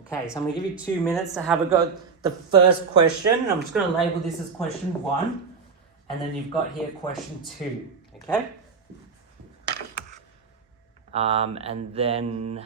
Okay, so I'm going to give you 2 minutes to have a go at the first question. I'm just going to label this as question 1. And then you've got here question 2. Okay? And then,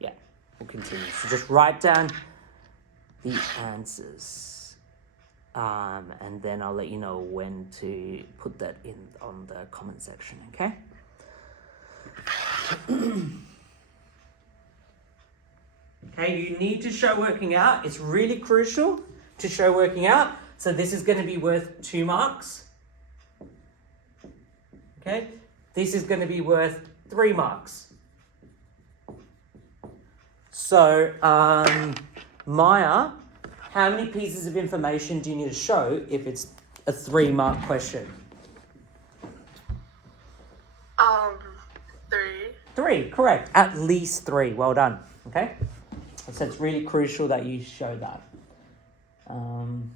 yeah, we'll continue. So just write down the answers. And then I'll let you know when to put that in on the comment section, okay? Okay, you need to show working out. It's really crucial to show working out. So this is going to be worth 2 marks. Okay, this is going to be worth 3 marks. So, Maya, how many pieces of information do you need to show if it's a 3-mark question? 3. 3, correct. At least 3. Well done. Okay, so it's really crucial that you show that. So I'm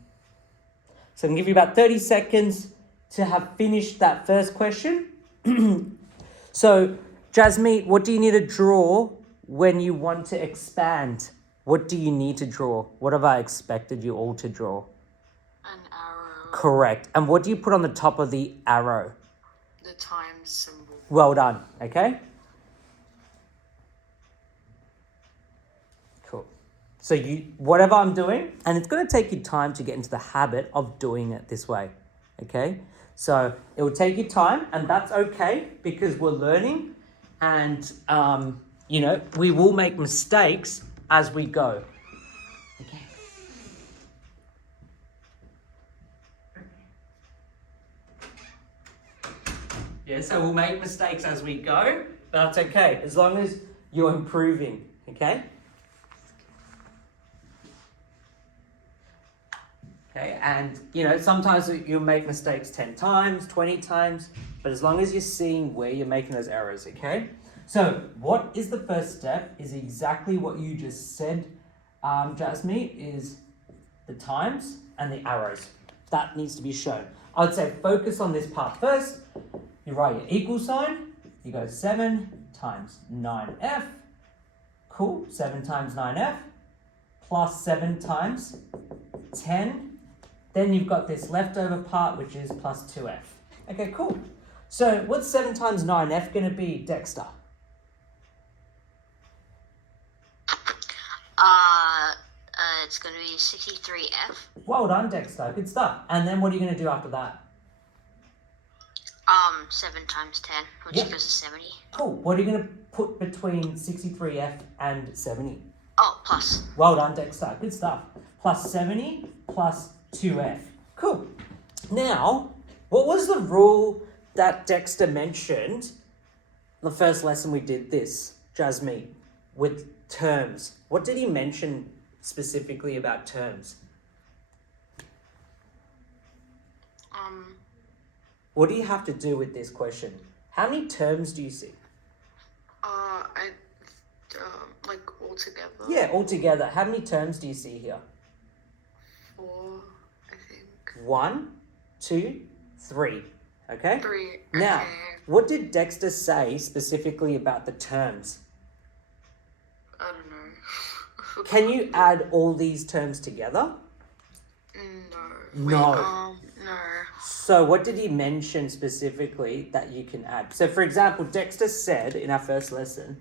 going to give you about 30 seconds to have finished that first question. So, Jasmeet, what do you need to draw when you want to expand? What do you need to draw? What have I expected you all to draw? An arrow. Correct. And what do you put on the top of the arrow? The times symbol. Well done. Okay? Cool. So whatever I'm doing, and it's going to take you time to get into the habit of doing it this way. Okay? So it will take you time, and that's okay because we're learning, and we will make mistakes as we go. Okay. Yeah, so we'll make mistakes as we go, but that's okay as long as you're improving. Okay. Okay, and sometimes you'll make mistakes 10 times, 20 times, but as long as you're seeing where you're making those errors, okay? So what is the first step is exactly what you just said, Jasmeet, is the times and the arrows. That needs to be shown. I would say focus on this part first. You write your equal sign, you go 7 times 9f, cool, 7 times 9f, plus 7 times 10. Then you've got this leftover part, which is plus 2f. Okay, cool. So what's 7 times 9f going to be, Dexter? It's going to be 63f. Well done, Dexter. Good stuff. And then what are you going to do after that? 7 times 10, which Yep. goes to 70. Cool. What are you going to put between 63f and 70? Oh, plus. Well done, Dexter. Good stuff. Plus 70 plus 2f. Cool. Now, what was the rule that Dexter mentioned? The first lesson we did this, Jasmeet, with terms. What did he mention specifically about terms? What do you have to do with this question? How many terms do you see? Like altogether. Yeah, altogether. How many terms do you see here? 4, I think. 1, 2, 3. Okay? 3. Now, okay. what did Dexter say specifically about the terms? I don't know. Can you add all these terms together? No. No. No. So what did he mention specifically that you can add? So for example, Dexter said in our first lesson,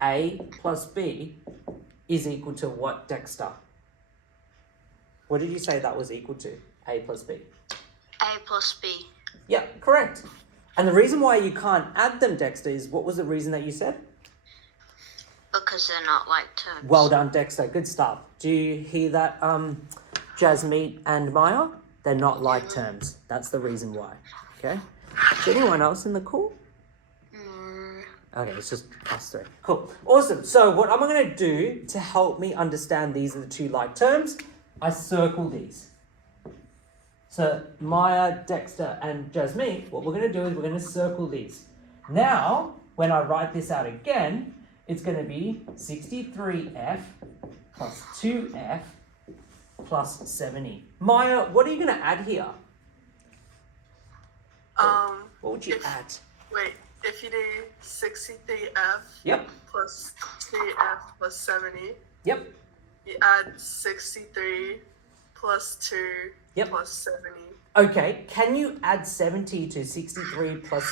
A plus B is equal to what, Dexter? What did you say that was equal to? A plus B. A plus B. Yeah, correct. And the reason why you can't add them, Dexter, is what was the reason that you said? Because they're not like terms. Well done, Dexter. Good stuff. Do you hear that, Jasmeet and Maya? They're not like terms. That's the reason why. Okay? Is anyone else in the call? No. Okay, it's just us 3. Cool. Awesome. So what am I going to do to help me understand these are the 2 like terms? I circle these. So Maya, Dexter, and Jasmeet, what we're going to do is we're going to circle these. Now, when I write this out again, it's going to be 63f plus 2f plus 70. Maya, what are you going to add here? What would you add? Wait, if you do 63F Yep. plus 2F plus 70, Yep. you add 63 plus 2 Yep. plus 70. Okay, can you add 70 to 63 plus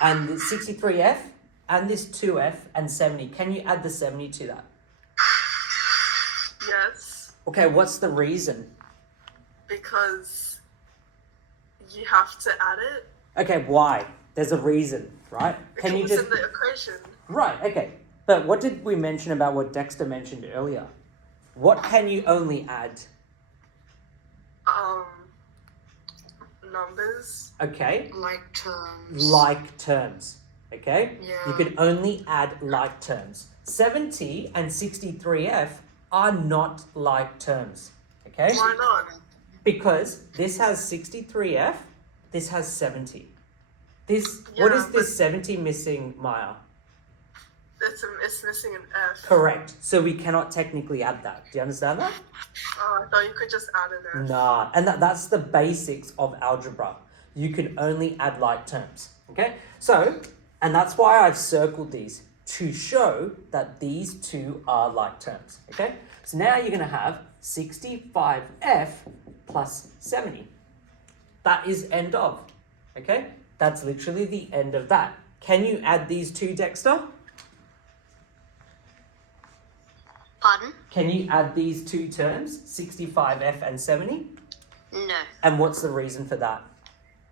and the 63F and this 2F and 70? Can you add the 70 to that? Yes, Okay, what's the reason? because you have to add it. Okay, why? There's a reason, right? Can you It's just in the equation. Right, okay. But what did we mention about what Dexter mentioned earlier? What can you only add? Numbers. Okay? Like terms. Like terms. Okay? Yeah. You can only add like terms. 70 and 63F are not like terms. Okay? Why not? Because this has 63F, this has 70. What is Yeah, this 70 missing, Maya? It's missing an F. Correct. So we cannot technically add that. Do you understand that? Oh, I thought you could just add an F. Nah. And that's the basics of algebra. You can only add like terms. Okay? So, and that's why I've circled these to show that these two are like terms. Okay? So now you're going to have 65F plus 70. That is end of. Okay? That's literally the end of that. Can you add these two, Dexter? Pardon? Can you add these two terms, 65F and 70? No, And what's the reason for that?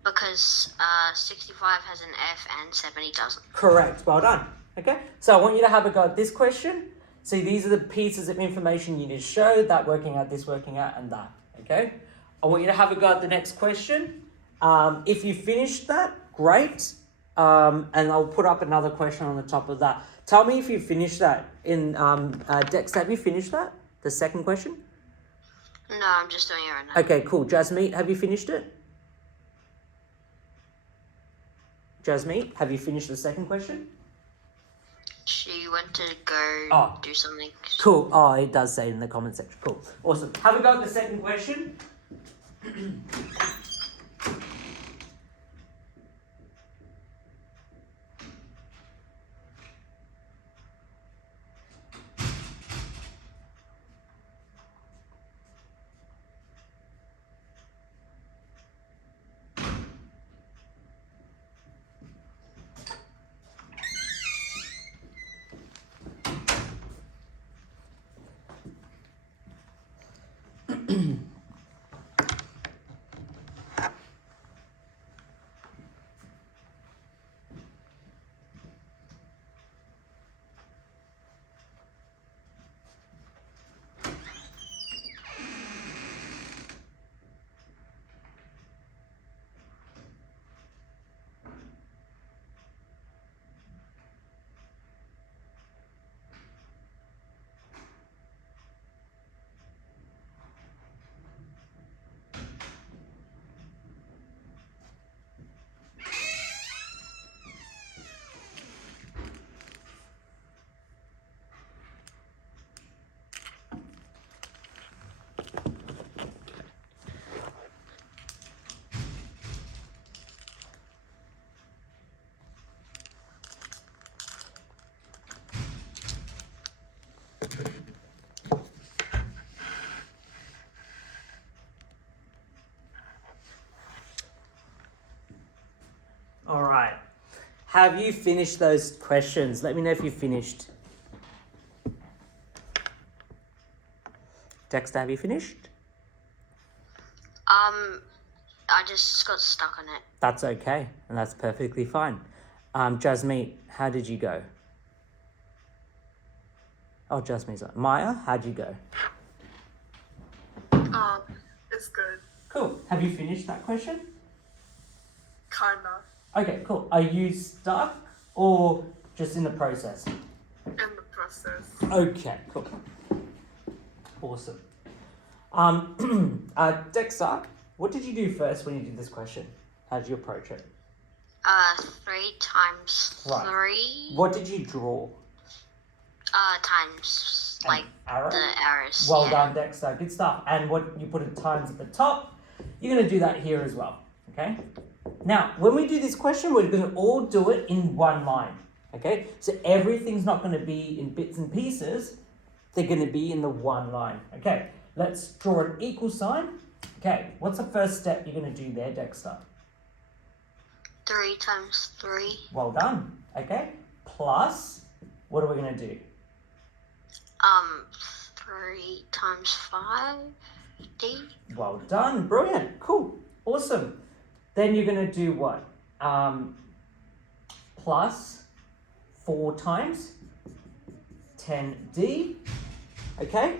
because 65 has an F and 70 doesn't. Correct. Well done. Okay. So I want you to have a go at this question. See, these are the pieces of information you need to show, that working out, this working out, and that. Okay. I want you to have a go at the next question. If you finished that, great. And I'll put up another question on the top of that. Tell me if you finished that in Dex. Have you finished that? The second question? No, I'm just doing it right now. Okay, cool. Jasmeet, have you finished it? Jasmeet, have you finished the second question? She went to go Oh. do something. Cool. Oh, it does say in the comment section. Cool. Awesome. Have a go at the second question. All right. Have you finished those questions? Let me know if you finished. Dexter, have you finished? I just got stuck on it. That's okay, and that's perfectly fine. Jasmeet, how did you go? Oh, Jasmeet's on. Maya, how'd you go? It's good. Cool. Have you finished that question? Kinda. Okay, cool. Are you stuck or just in the process? In the process. Okay, cool. Awesome. Dexter, what did you do first when you did this question? How did you approach it? 3 times Right. 3. What did you draw? Times, An like, arrow? the arrows. Well yeah. done, Dexter. Good stuff. And what you put at times at the top, you're going to do that here as well. Okay? Now, when we do this question, we're going to all do it in one line. Okay? So everything's not going to be in bits and pieces. They're going to be in the one line. Okay, let's draw an equal sign. Okay, what's the first step you're going to do there, Dexter? 3 times 3. Well done. Okay, plus, what are we going to do? 3 times 5. D. Well done. Brilliant. Cool. Awesome. Then you're going to do what? Plus 4 times 10D. Okay?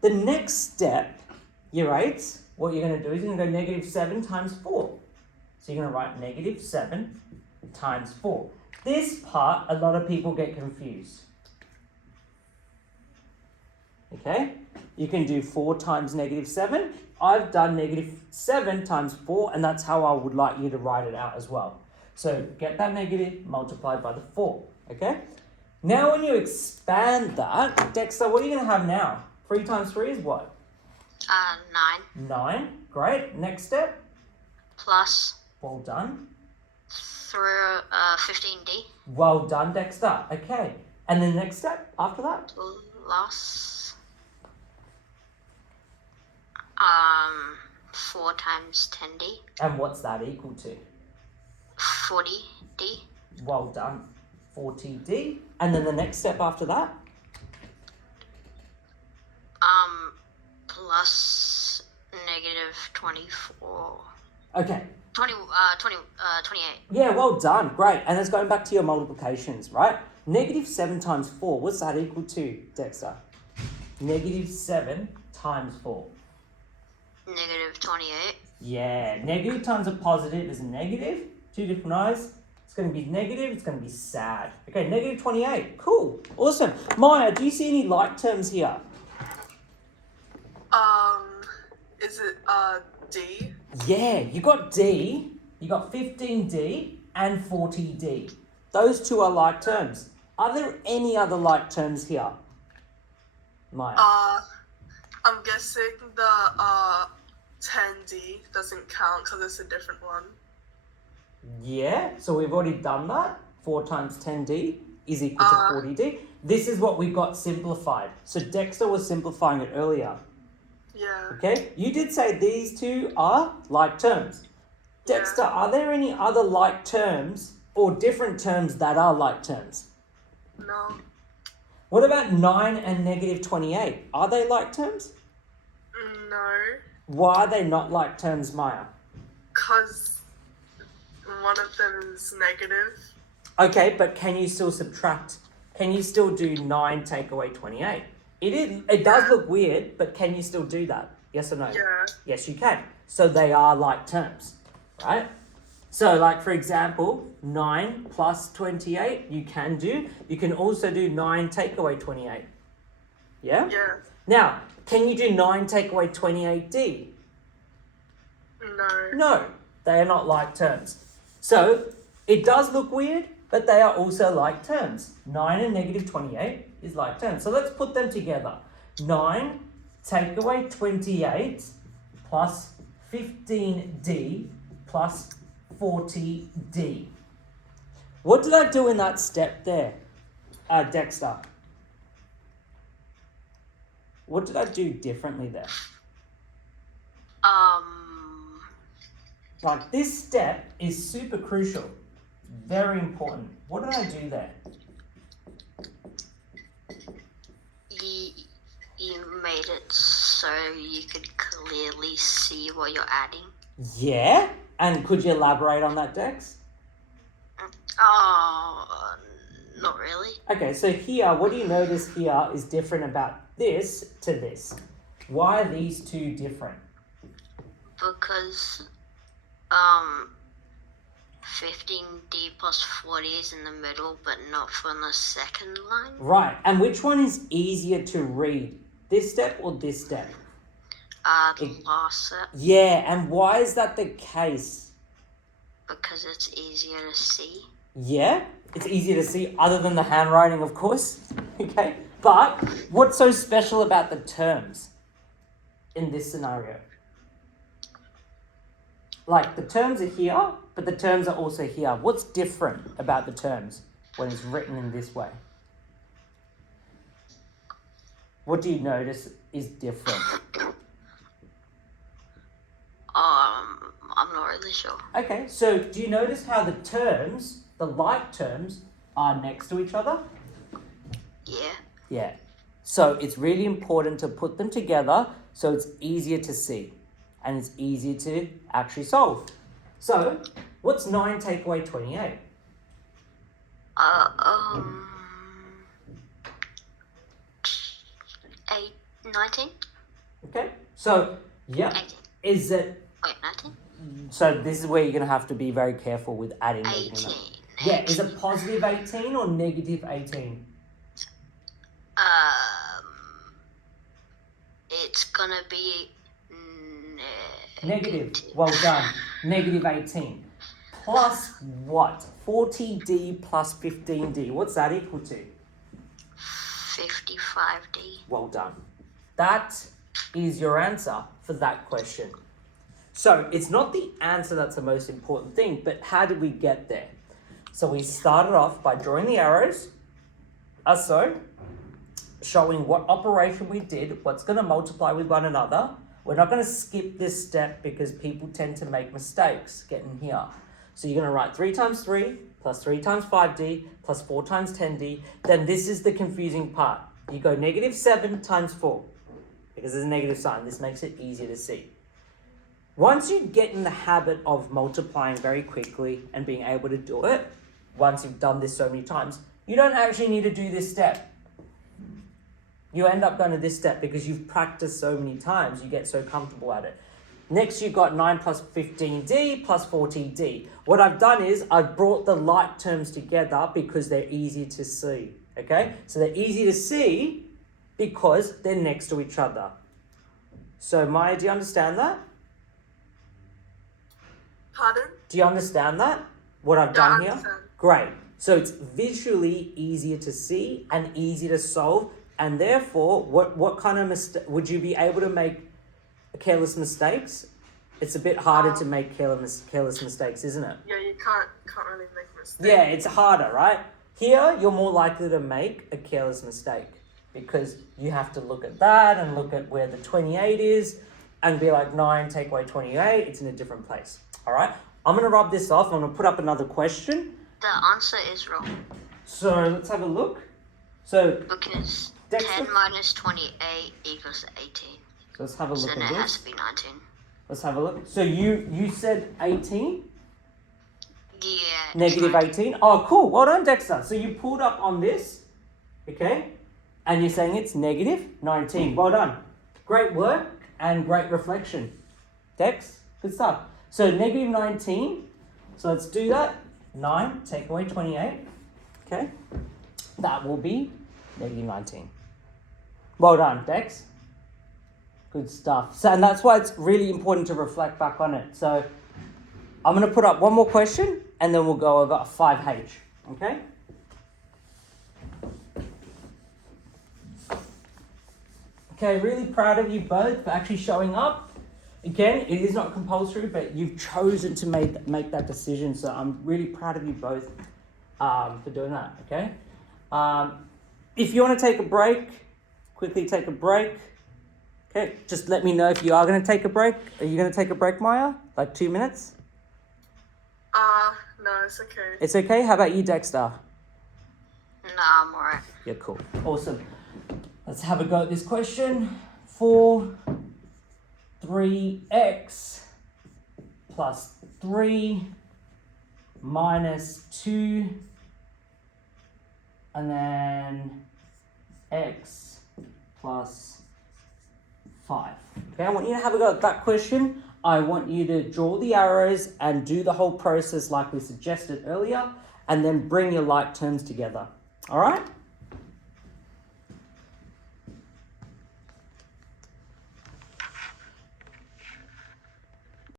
The next step, year 8, what you're going to do is you're going to go negative 7 times 4. So you're going to write negative 7 times 4. This part, a lot of people get confused. Okay? You can do 4 times negative 7. I've done negative 7 times 4, and that's how I would like you to write it out as well. So get that negative multiplied by the 4. Okay? Now when you expand that, Dexter, what are you going to have now? 3 times 3 is what? 9. 9. Great. Next step. Plus Well done. 15D. Well done, Dexter. Okay. And then next step after that? Plus 4 times 10D. And what's that equal to? 40D. Well done. 40D. And then the next step after that? Plus negative 24. Okay. 28. Yeah, well done. Great. And it's going back to your multiplications, right? Negative 7 times 4. What's that equal to, Dexter? Negative 7 times 4. Negative 28. Yeah. Negative times a positive is a negative. 2 different eyes. It's going to be negative. It's going to be sad. Okay, negative 28. Cool. Awesome. Maya, do you see any like terms here? Is it D? Yeah, you got D, you got 15D and 40D. Those two are like terms. Are there any other like terms here, Maya? I'm guessing the 10D doesn't count because it's a different one. Yeah, so we've already done that. 4 times 10D is equal to 40D. This is what we got simplified. So Dexter was simplifying it earlier. Yeah. Okay, you did say these two are like terms. Dexter, are there any other like terms or different terms that are like terms? No. What about 9 and negative 28? Are they like terms? No. Why are they not like terms, Maya? Because one of them is negative. Okay, but can you still subtract? Can you still do 9 take away 28? It does look weird, but can you still do that? Yes or no? Yeah. Yes, you can. So they are like terms, right? So like, for example, 9 plus 28, you can do. You can also do 9 take away 28. Yeah? Yeah. Now, can you do 9 take away 28D? No. No, they are not like terms. So it does look weird, but they are also like terms. 9 and negative 28 is like terms. So let's put them together. 9 take away 28 plus 15D plus 40D. What did I do in that step there, Dexter? What did I do differently there? Like, this step is super crucial. Very important. What did I do there? You made it so you could clearly see what you're adding. Yeah? And could you elaborate on that, Dex? Oh, not really. Okay, so here, what do you notice here is different about this to this? Why are these two different? Because 15D plus 40 is in the middle, but not from the second line. Right, and which one is easier to read? This step or this step? The last set, Yeah, and why is that the case? because it's easier to see. Yeah, it's easier to see other than the handwriting, of course. Okay, but what's so special about the terms in this scenario? like the terms are here, but the terms are also here. What's different about the terms when it's written in this way? What do you notice is different? I'm not really sure. Okay, so do you notice how the terms, the like terms, are next to each other? Yeah. Yeah. So it's really important to put them together so it's easier to see and it's easier to actually solve. So, what's 9 take away 28? 19? Okay, so, yeah, 18. is it, Wait, 19? so this is where you're going to have to be very careful with adding negative 18. numbers. Yeah, is it positive 18 or negative 18? It's gonna be Negative, well done, negative 18. Plus what? 40D plus 15D, what's that equal to? 55D. Well done. That is your answer for that question. So it's not the answer that's the most important thing, but how did we get there? So we started off by drawing the arrows, as so, showing what operation we did, what's going to multiply with one another. We're not going to skip this step because people tend to make mistakes getting here. So you're going to write 3 times 3 plus 3 times 5D plus 4 times 10D. Then this is the confusing part. You go negative 7 times 4 because there's a negative sign. This makes it easier to see. Once you get in the habit of multiplying very quickly and being able to do it, once you've done this so many times, you don't actually need to do this step. You end up going to this step because you've practiced so many times, you get so comfortable at it. Next, you've got 9 plus 15D plus 40D. What I've done is I've brought the like terms together because they're easy to see, okay? So they're easy to see because they're next to each other. So Maya, do you understand that? Pardon? Do you understand that? What I've done here? Understand. Great. So it's visually easier to see and easier to solve. And therefore, what kind of mistake would you be able to make careless mistakes? It's a bit harder to make careless mistakes, isn't it? Yeah, you can't really make mistakes. Yeah, it's harder, right? Here, you're more likely to make a careless mistake because you have to look at that and look at where the 28 is and be like 9 take away 28. It's in a different place. All right. I'm gonna rub this off. I'm gonna put up another question. The answer is wrong. So let's have a look. So Because Dexter? 10 minus 28 equals 18. So let's have a So look then at it has this. to be 19. Let's have a look. So you said 18? Yeah. it's Negative 19. 18? Oh, cool. Well done, Dexter. So you pulled up on this, okay? And you're saying it's negative 19. Well done. Great work and great reflection. Dex, good stuff. So negative 19. So let's do that. 9, take away 28. Okay? That will be negative 19. Well done, Dex. Good stuff. So, and that's why it's really important to reflect back on it. So I'm going to put up one more question and then we'll go over 5H. Okay? Okay, really proud of you both for actually showing up. Again, it is not compulsory, but you've chosen to make that decision. So I'm really proud of you both for doing that, okay? If you want to take a break, quickly take a break. Okay, just let me know if you are going to take a break. Are you going to take a break, Maya? Like 2 minutes? No, it's okay. It's okay? How about you, Dexter? Nah, I'm alright. Yeah, cool. Awesome. Let's have a go at this question. 4, 3x plus 3 minus 2 and then x plus 5. Okay, I want you to have a go at that question. I want you to draw the arrows and do the whole process like we suggested earlier and then bring your like terms together. All right?